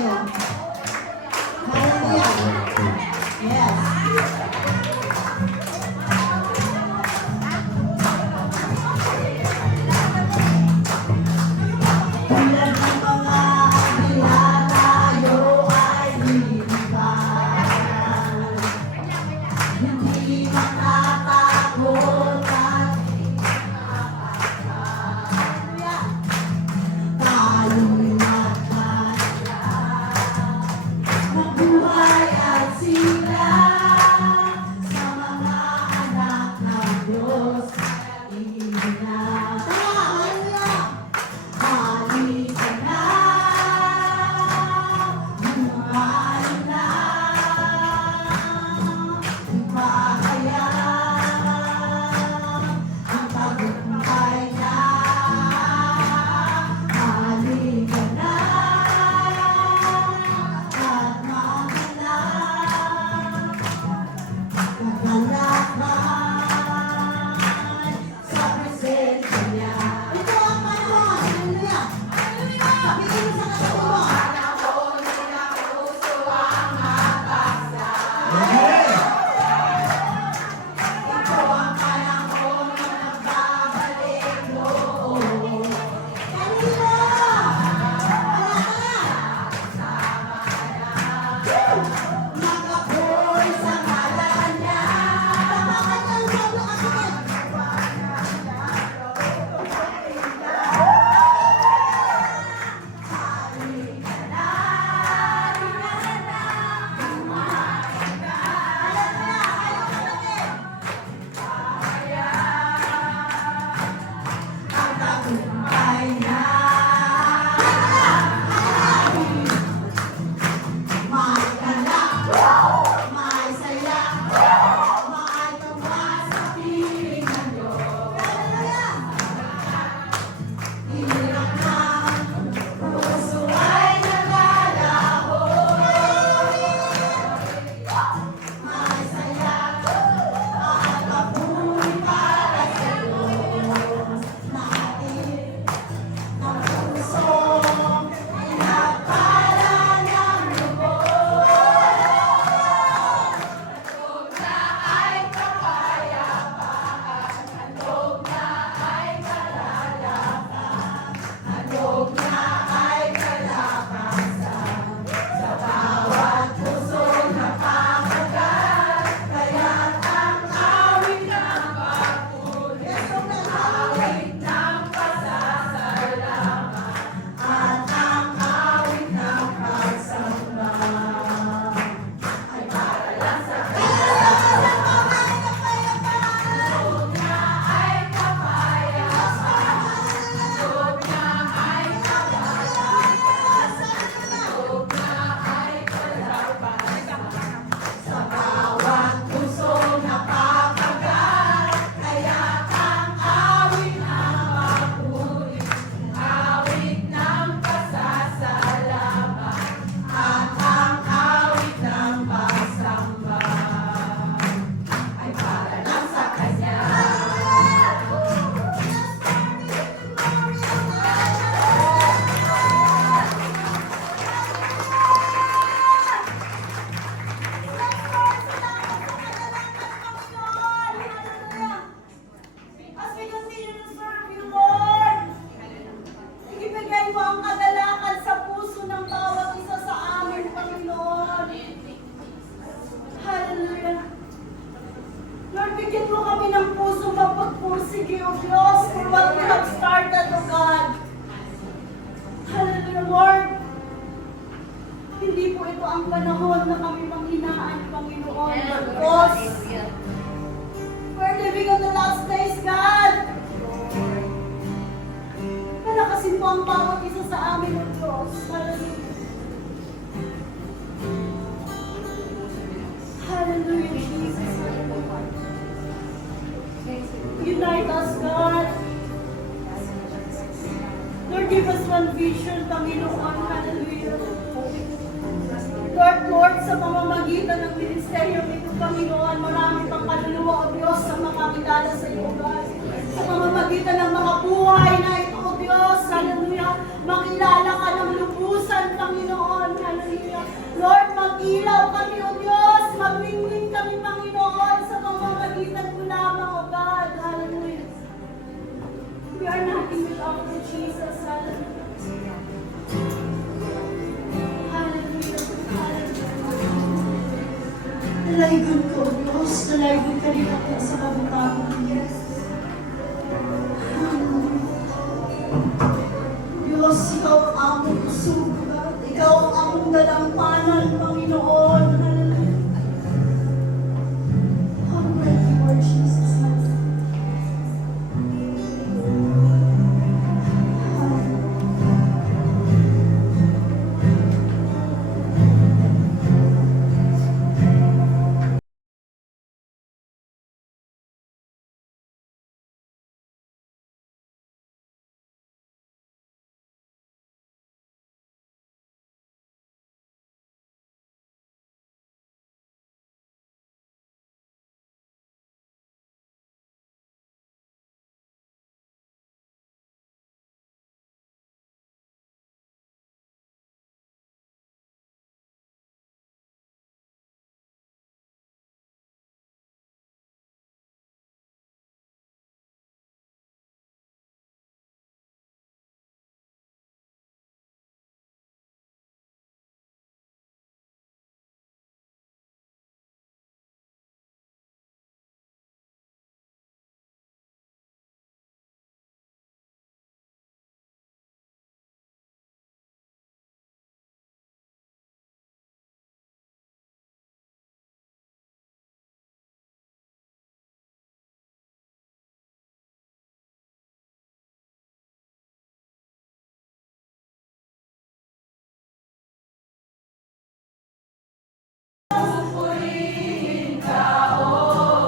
tayo. Hallelujah. Yes. Sige, O Diyos, for what we have started, O God. Hallelujah, Lord. Hindi po ito ang panahon na kami manghinaan, Panginoon. Because we're living on the last days, God. Palakasin po ang bawat isa sa amin, O Diyos. Hallelujah. Hallelujah, Jesus. Hallelujah. Unite us, God. Lord, give us one vision, Panginoon. Hallelujah. Lord, sa pamamagitan ng ministeryo nito, Panginoon, marami pang kaluluwa, O Diyos, na makakilala sa iyo, God. Sa pamamagitan ng mga buhay na ito, O Diyos, hallelujah, makilala ka ng lubusan, Panginoon, hallelujah. kami, O Diyos. Maglingling kami, Panginoon, sa pamamagitan mo lamang, O God. Hallelujah. We are nothing without you, Jesus. Hallelujah. Hallelujah. Hallelujah. Nalaygon ko, O Diyos. Nalaygon ka rin ako sa kabutahan ng Diyos. Diyos, ikaw ang among sugat. Ikaw ang among dalampanan, Panginoon. Hallelujah. How great you are, Jesus.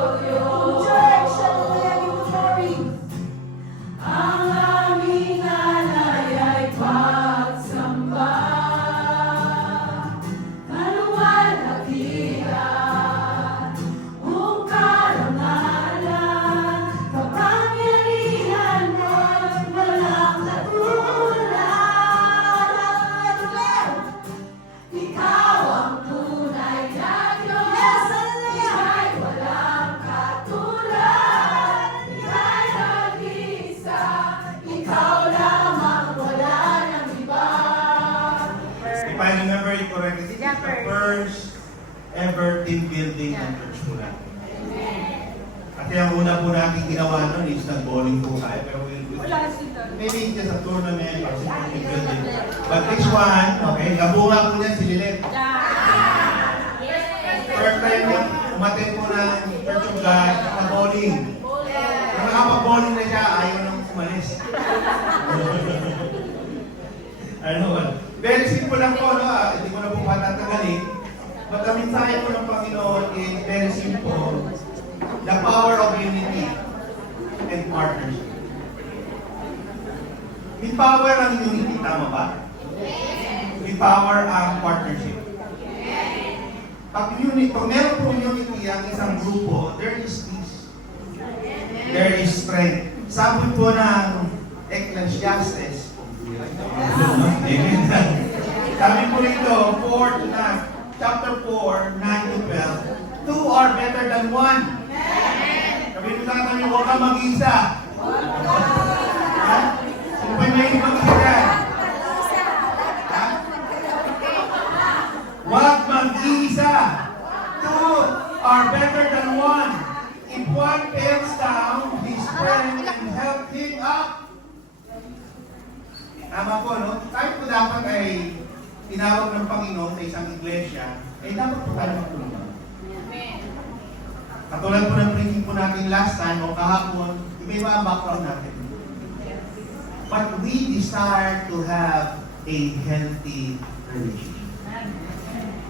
Church, hallelujah, give glory. Ang aming alay ay pagsamba. Kaluwalhatian, mong karangalan, kapangyarihan mo'y walang katulad. Ikaw ang tunay na Diyos. Yes, hallelujah. Ika'y walang katulad. Ika'y nag-iisa. Ikaw lamang, wala nang iba. If I remember it correctly, this is the first ever team building ng church po natin. Kasi ang una po natin ginawa nun is nag-bowling po tayo. Pero maybe just a tournament or something team building. But this one, okay, gabunga po niya si Lilet. First time niya, umatin po ng Church of God sa bowling. Nung nakapag-bowling na siya, ayaw nang umalis. Ano ba? Very simple lang po, no? Hindi ko na po patatagalin. But ang mensahe po ng Panginoon is very simple. The power of unity and partnership. May power ang unity, tama ba? May power ang partnership. Pag meron pong unity ang isang grupo, there is peace. There is strength. Sabi po ng Ecclesiastes, sabi po nito, chapter 4, 9-12, two are better than one. Sabi po sa kami, huwag kang mag-isa. Sino ba may mag-isa? Huwag mag-isa. Two are better than one. If one fails down, his friend can help him up. Tama po, no? Kahit po dapat ay tinawag ng Panginoon sa isang iglesia, ay dapat po tayo magtulungan. Katulad po ng preaching po natin last time o kahapon, iba-iba ang background natin. But we desire to have a healthy relationship.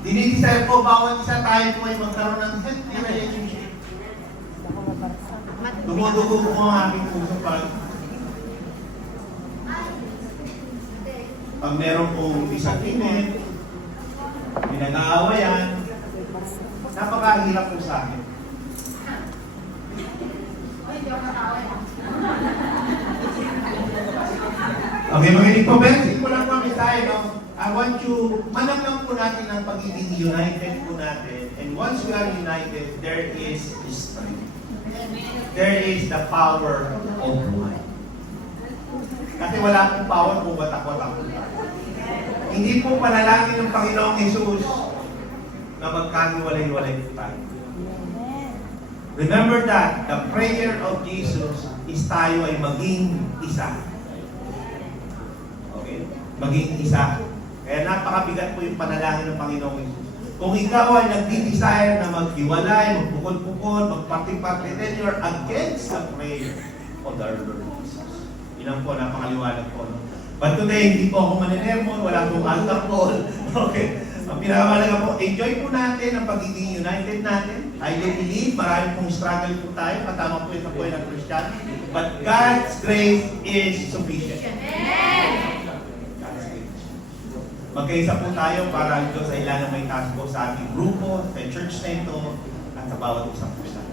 Dinidesire po, bawat isa tayo po ay magkaroon ng healthy relationship. Dumudugo po ang aming puso pag meron pong disagreement, pinag-aawayan, napakahirap po sa akin. Okay, makinig po, pero hindi ko lang po tayo, no? I want you, manang lang po natin ang pagiging united po natin. And once we are united, there is strength. There is the power of one. Kasi wala pong power kung watak-watak po tayo. Hindi po panalangin ng Panginoong Jesus na magkaniwalay-walay po tayo. Remember that the prayer of Jesus is tayo ay maging isa. Okay? Maging isa. Kaya napakabigat po yung panalangin ng Panginoong Jesus. Kung ikaw ay nagdi-desire na maghiwalay, magbukod-bukod, magparty-party, then you're against the prayer of the Lord Jesus. Yun po, napakaliwanag po. No? But today, hindi po ako manilemon, wala pong altar call. Okay? Ang pinakamalaga po, enjoy po natin ang pagiging united natin. I do believe, marami pong struggle po tayo, katama po ito po ng Christian. But God's grace is sufficient. Magkaisa po tayo para dito sa ilan na may task po sa ating grupo, sa church na ito, at sa bawat isang person.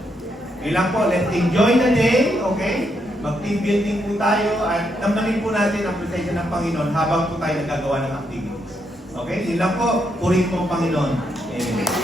Ilan po, let's enjoy the day, okay? Mag-team building po tayo at damdamin po natin ang presensya ng Panginoon habang po tayo nagagawa ng activities. Okay? Ilan po, purihin po ang Panginoon. Amen.